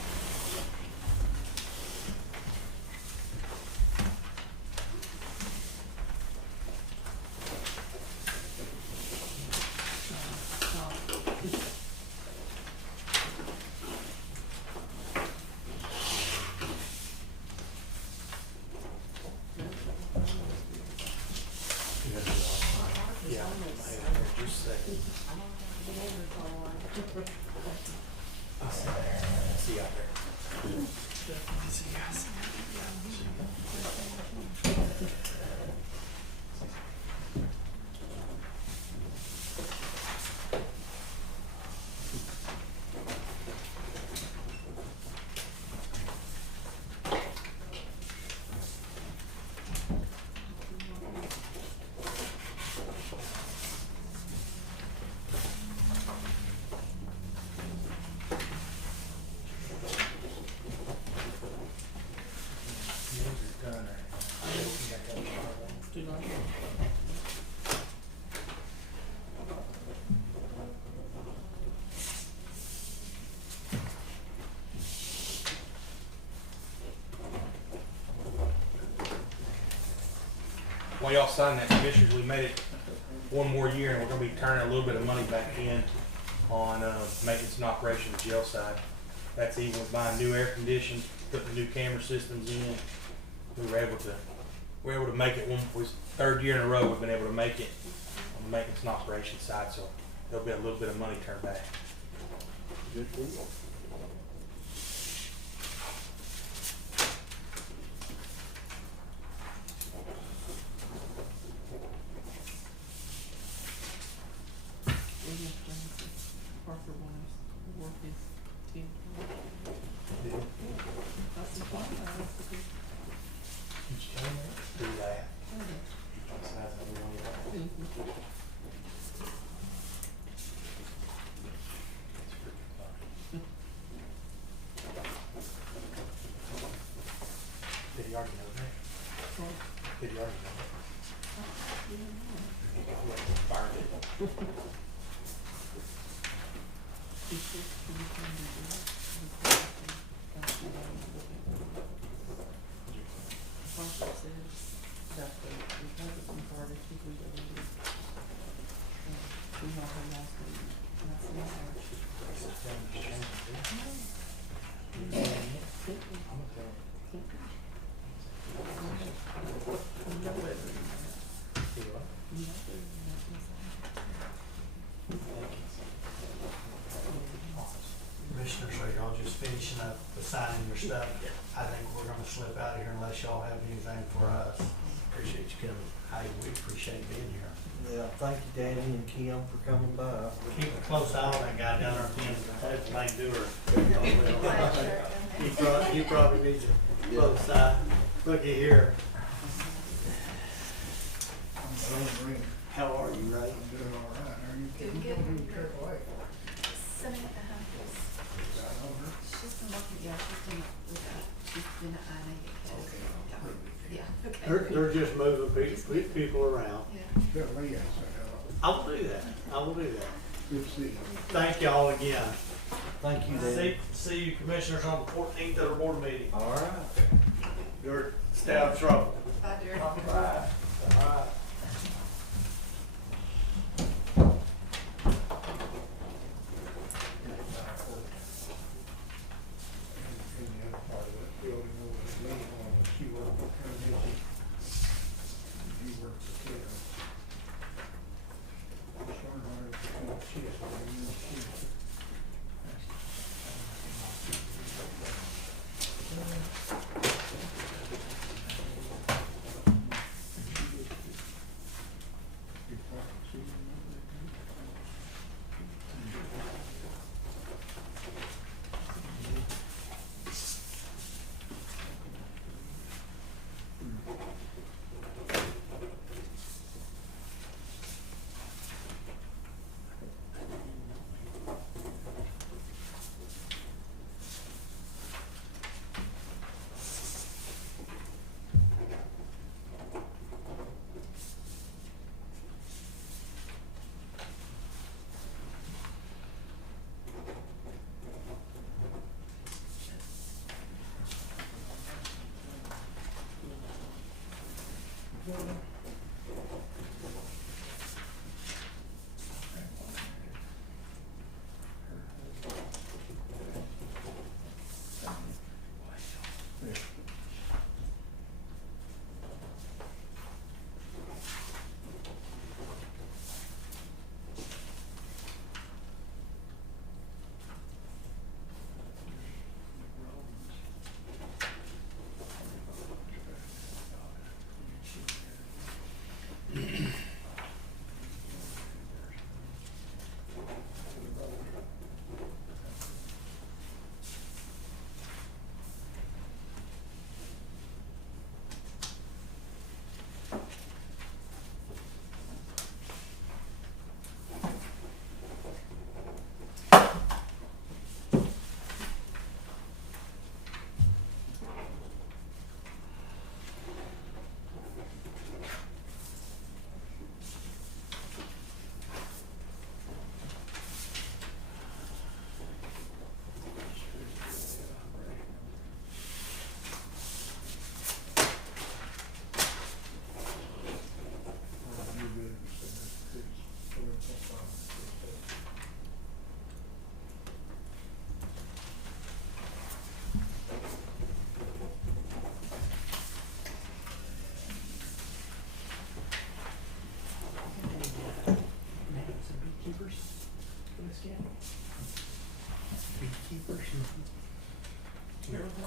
Yeah, just a second. I'll sit there. See you out there. See you guys. While y'all sign that, commissioners, we made it one more year, and we're gonna be turning a little bit of money back in on maintenance and operation of the jail side. That's even with buying new air conditions, putting new camera systems in. We were able to make it third year in a row we've been able to make it on the maintenance and operation side, so there'll be a little bit of money turned back. Good for you. Parker wants to work his team. That's the fun, that's the good. Do that. Besides the one you like. Mhm. It's pretty fun. Did he already know that? Well, Did he already know that? you don't know. Fired it. He's just gonna come to do it. That's what I was looking for. Parker said that the Republican Party people that we have her last week, and that's not ours. Commissioners, are y'all just finishing up the signing your stuff? I think we're gonna slip out of here unless y'all have anything for us. Appreciate you coming. Hey, we appreciate being here. Yeah, thank you, Danny and Kim, for coming by. Keep a close eye on that guy down there at the end of the main door. You probably need to close eye. Looky here. How are you, Ray? Good, good. Samantha Humphries. She's been working, yeah, she's been at INA. Yeah, okay. They're just moving people around. Yeah. I will do that. I will do that. Good to see you. Thank y'all again. Thank you, Danny. See you commissioners on the 14th at our board meeting. All right. You're stay out of trouble. Bye, dear. All right. In the other part of that building over at Leon, she worked with her, he worked with Kim. Learn how to do shit,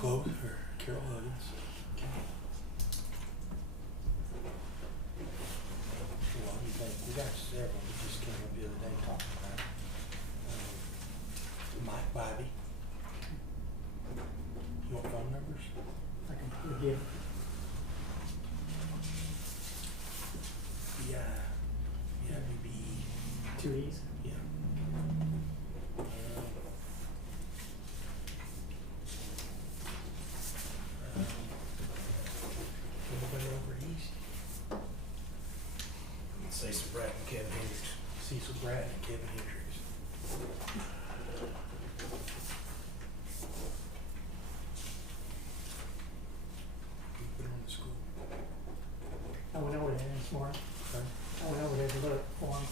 quote, or Carol Huggins. Well, you think, we got several, we just came up the other day talking about it. Mike Bybee. You want phone numbers? I can give. Yeah, BBE. 2 E's. Yeah. Anybody over east? Cecil Bratt and Kevin Hendricks. Cecil Bratt and Kevin Hendricks. You put on the school. I went over there this morning. Okay. I went over there to look for him.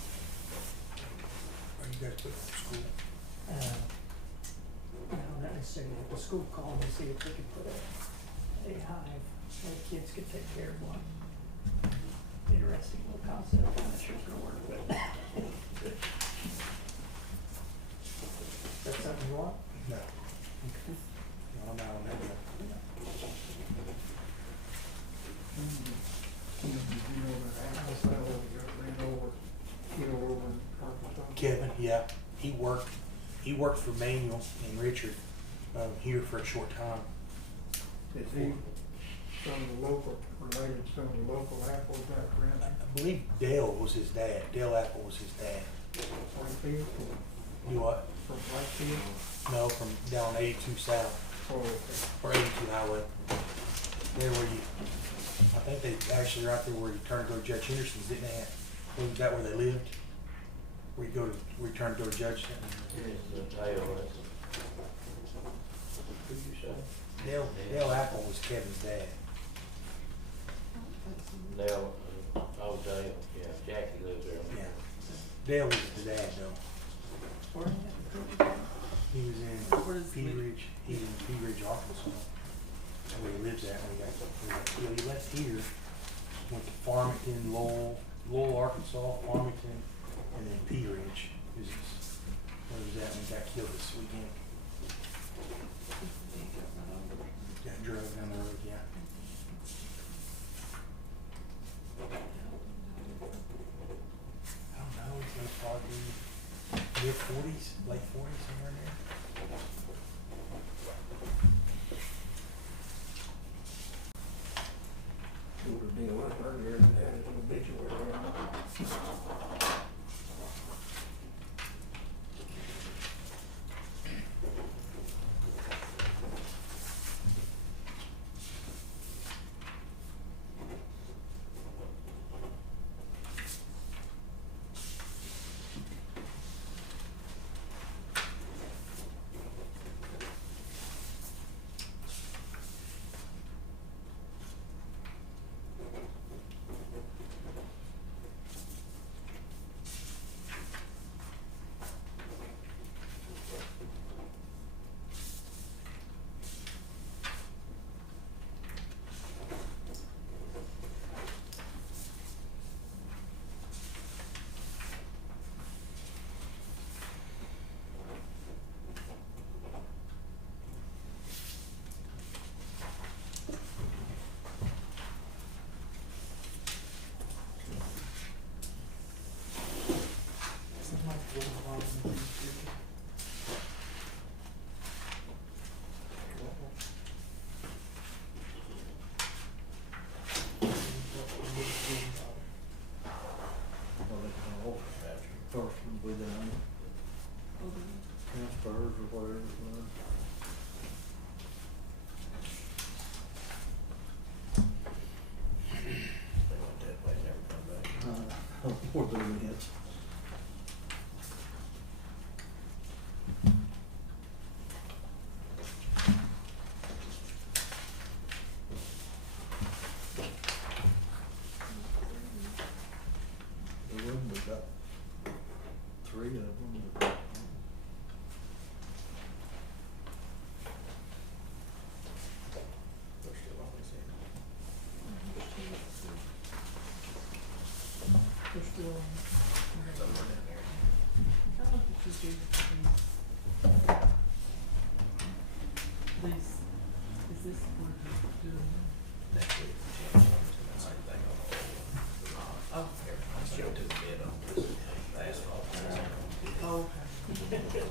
Or you guys put on the school. No, not necessarily. The school called me to see if we could put a hive where the kids could take care of one. Interesting little concept. I'm not sure it's gonna work, but. That's something you want? No, Okay. no, I'm not on that yet. Kevin, yeah, he worked for Manuel and Richard, here for a short time. Is he some of the local, related to some of the local Apple background? I believe Dale was his dad, Dale Apple was his dad. Whitefield, You what? from Whitefield? No, from down 82 South, Oh, okay. or 82 Highway. There where you, I think they actually right there where you turn to go to Judge Henderson's, didn't they have, wasn't that where they lived? Where you go to, where you turn to go to Judge, Dale Apple was Kevin's dad. Dale, oh Dale, yeah, Jackie lives there. Yeah. Dale was the dad though. He was in Pea Ridge, he was in Pea Ridge, Arkansas. That's where he lives at when he got killed. He left here, went to Farmington, Lowell, Arkansas, Farmington, and then Pea Ridge. Where was that when he got killed this weekend? Got drug down the road, yeah. I don't know, he's gonna probably be mid-40s, late 40s, somewhere in there. Would have been worth earlier than that, an obituary. First one we done, transfers or whatever it was. They went that way, never come back. More than it. The room, we got 3 of them. They're still on his head. They're still on. Somewhere down there. I don't think she's doing these. Is this one doing? Next week, we change something to the same thing on the whole. Oh, Everything's going to the bid on this asphalt. oh, okay.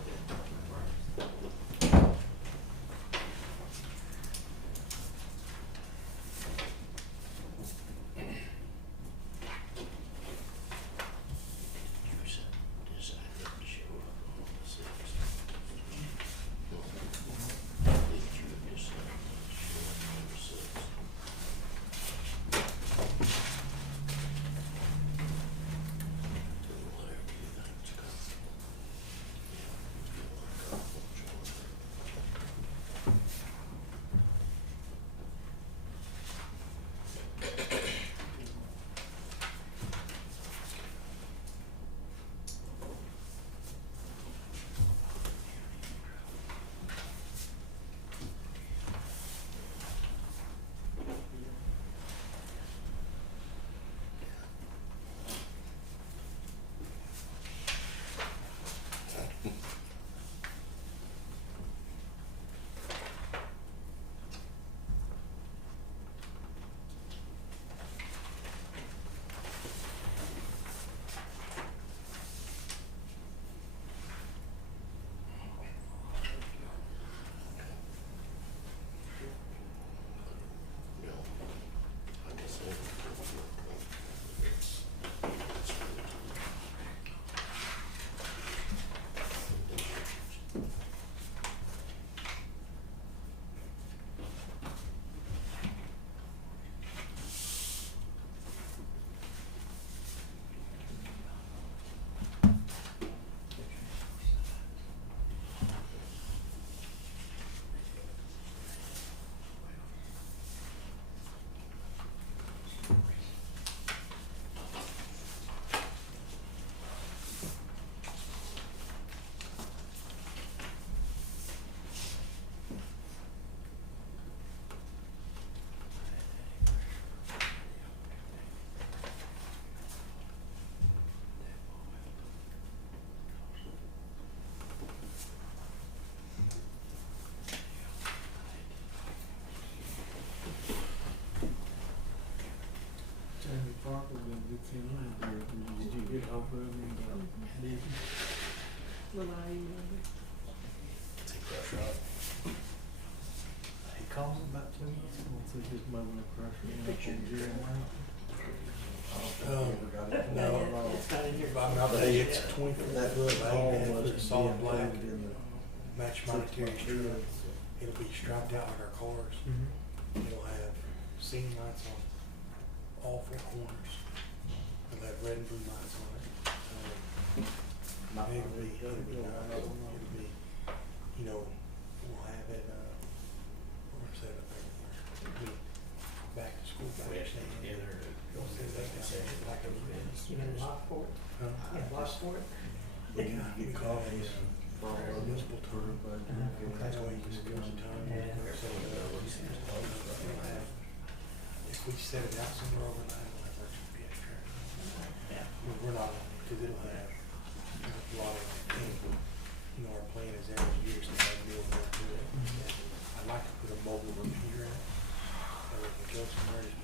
Jamie Parker been a good few months there. Did you get over him and, did you? Will I email it? Take that shot. He called me about 2 months ago, so just mowing the pressure in up on Jeremiah. No, It's not in your. I'm not there, it's 24 foot, I ain't had it solid black, in the match my interior strip. It'll be striped out like our cars. It'll have scene lights on all four corners. It'll have red and blue lights on it. It'll be nice. It'll be, you know, we'll have it, we're gonna set it up everywhere. It'll be back to school, back to stand. You mean Lockport? Yeah, Lockport. We call these municipal tour, but that's why you can schedule the time. Yeah. If we set it out somewhere overnight, we'll have our GPS track. We're not, because it'll have a lot of, you know, our plan is every year to have a over there to it. I'd like to put a mobile repeater in it. And we can go somewhere, just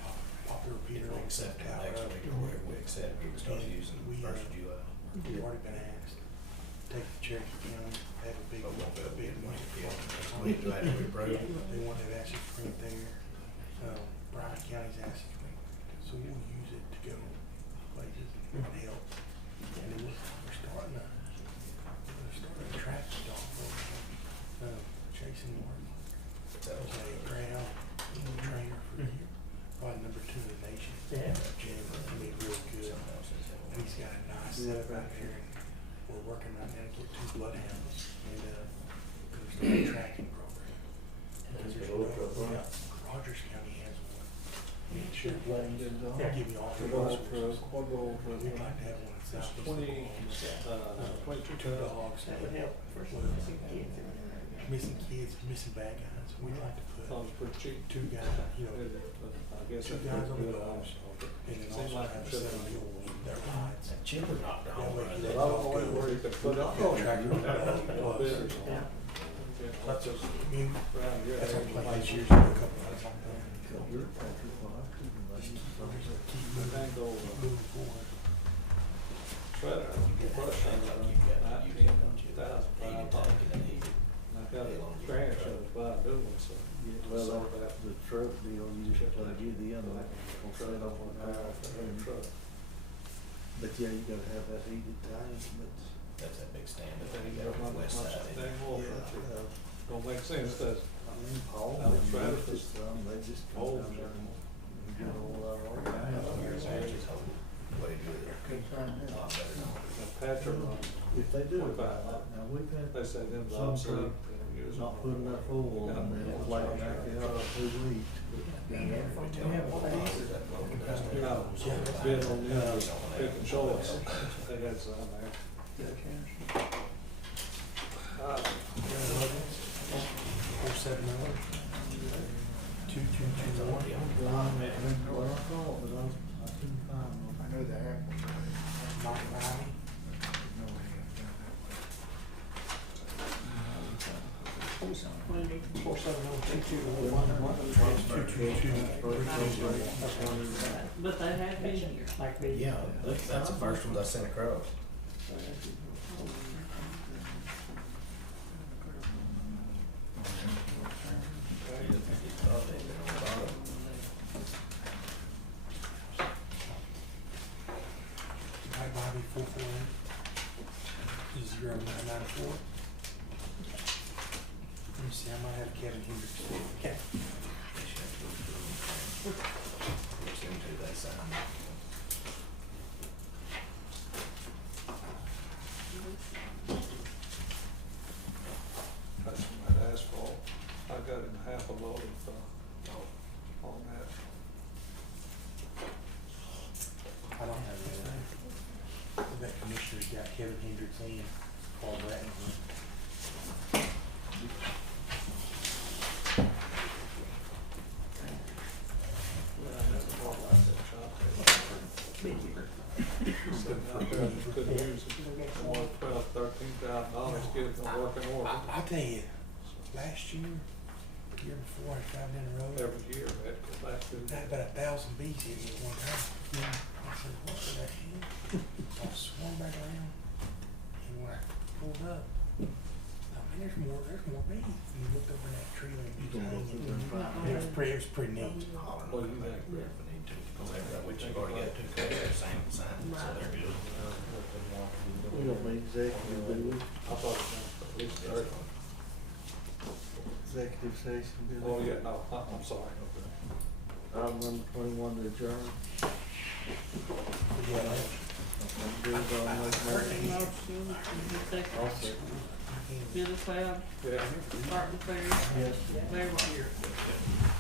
pop the repeater If we on. accept it next week or whatever we accept, we can start using the first of July. We've already been asked, take the Cherokee County, have a big, But won't be a big one. one. We glad to be approved. They want to actually print there. Bryan County's asking for it, so we'll use it to go places and help. And then we're starting a track stop over Jason Martin. That was He's a greyhound trainer for the year, probably number 2 in the nation. Yeah. Jim, I mean, real good. And he's got a nice setup out there, and we're working right now to get 2 bloodhounds and we're starting a tracking program. Because there's Rogers County has one. Sure. Give you all the resources. We'd like to have one in Southeast. 22 2 dogs. That would help for some Well, missing kids. missing kids, missing bad guys. We'd like to put sounds pretty cheap. 2 guys, you know, I guess 2 that's guys on the good dogs, also. and then Seems also like have it should 7 be. mules, their rides. That chipper knocked That down. way Right you there. let I don't know where you could put it. Tractor with the dog Yeah. plus. Yeah. Yeah. That's just I mean, around here. that's our plan this year, so a couple of times on there. You're Patrick Fox, and like, Keep They go, moving forward. shredder, brush shredder, 19,500. And I got a grant shredder to buy a new one, so. yeah, well, sort that. the truck deal, you just plug it in, like, on set up on the power. Truck. But yeah, you gotta have that heated tank, but. That's that big stand But that they they ain't got got on the much, west much side. dang more for it. Don't make sense, does it? I mean, Paul, Now, and Travis Memphis, is they just come old, down there and get all our own. Here's Angie's whole way to do it. A lot better than Now, Patrick, If they do it, 25. now we've had they say them some obsolete. truck they don't use not them. put enough oil in there, it's like back out 2 weeks. You know, bid on the, pick and choice, they had some there. Uh, 479 2221. Well, I thought, but I couldn't find them. I know the app. 990. But they have been here, like we. Yeah, that's the first one I sent across. Right Bobby 448 0994. Let me see, I might have Kevin Hendricks. Okay. Which them two they signed. That's that asphalt, I got him half a load of, on that. I don't have that. That commissioner's got Kevin Hendricks and Paul Bratton. Well, I never thought about that shop there. Sitting out there, you couldn't use it, for $12,000-13,000, get it in working order. I'll tell you, last year, year before, I was driving down the road. Every year, we had to go back to. I had about 1,000 bees hit me at one time. I said, what did I hit? I swung back around, and when I pulled up, I mean, there's more bees. And you looked over in that tree and it was hanging. It was pretty neat. Holler Well, and you back think- if we need to, because they've got, which you've already got two colors, same sign, so they're good. We don't need executive, do we? I thought it was at least 30. Executive session, do we? Oh, yeah, no, I'm sorry. Item number 21 to adjourn. Yeah. I'm good on this Motion, motion. second. I'll second. Billy Cloud, Yeah. Martin Ferry, Yes. Larry White.